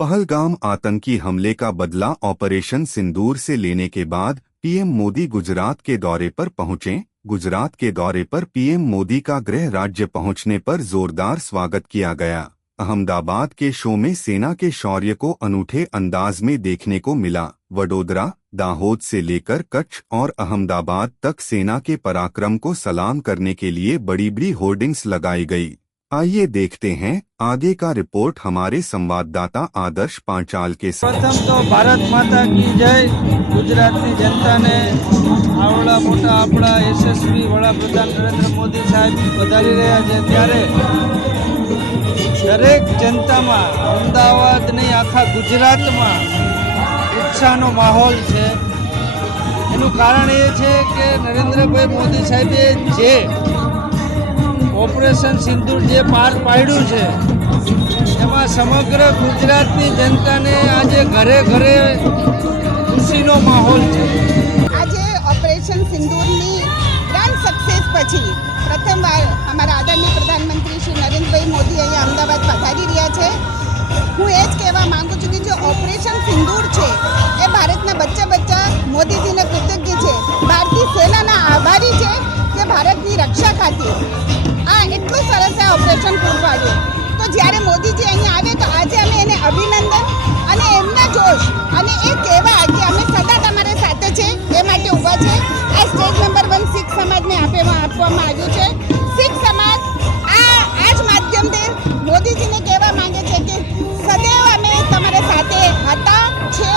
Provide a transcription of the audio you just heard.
पहलगाम आतंकी हमले का बदला ऑपरेशन सिंदूर से लेने के बाद पीएम मोदी गुजरात के दौरे पर पहुंचे। गुजरात के दौरे पर पीएम मोदी का गृह राज्य पहुंचने पर जोरदार स्वागत किया गया। अहमदाबाद के शो में सेना के शौर्य को अनूठे अंदाज में देखने को मिला। वडोदरा, दाहोद से लेकर कच्छ और अहमदाबाद तक सेना के पराक्रम को सलाम करने के लिए बड़ी बड़ी होर्डिंग्स लगाई गई। आइए देखते हैं आगे का रिपोर्ट हमारे संवाददाता आदर्श पांचाल के साथ। प्रथम तो भारत माता की जय। गुजरातनी जनता ने आवड़ा मोटा अपना यशस्वी वडाप्रधान नरेंद्र मोदी साहेब पधारी रह्या छे त्यारे दरेक जनतामां अमदावाद नहीं आखा गुजरातमां उत्साहनो माहोल है। एनुं कारण ए छे के नरेंद्रभाई मोदी साहेबे जे ऑपरेशन सिंदूर जे पार पाड्યું છે એમાં સમગ્ર ગુજરાતની જનતાને આજે ઘરે ઘરે ખુશીનો માહોલ છે। આજે ઓપરેશન સિંદૂરની ગ્રાન્ડ સક્સેસ પછી પ્રથમવાર અમારા આદરણીય પ્રધાનમંત્રી શ્રી નરેન્દ્રભાઈ મોદી અહીંયા અમદાવાદ પધારી રહ્યા છે। હું એ જ કહેવા માંગુ છું કે જે ઓપરેશન સિંદૂર છે એ ભારતના બચ્ચા મોદીજીને કૃતજ્ઞ છે, ભારતીય સેનાના આભારી છે કે ભારતની રક્ષા ખાतिर આ એટલું સરસ આ ઓપરેશન પૂરું પાડ્યું। તો જ્યારે મોદીજી અહીંયા આવે તો આજે અમે એને અભિનંદન અને એમના જોશ અને એ કહેવા કે અમે સદા તમારી સાથે છે એ માટે ઊભા છે। આ સ્ટેજ નંબર 1 શીખ સમાજને આપવામાં આવ્યું છે। શીખ સમાજ આ જ માધ્યમથી મોદીજીને કહેવા માંગે છે કે સદૈવ અમે તમારી સાથે હતા છે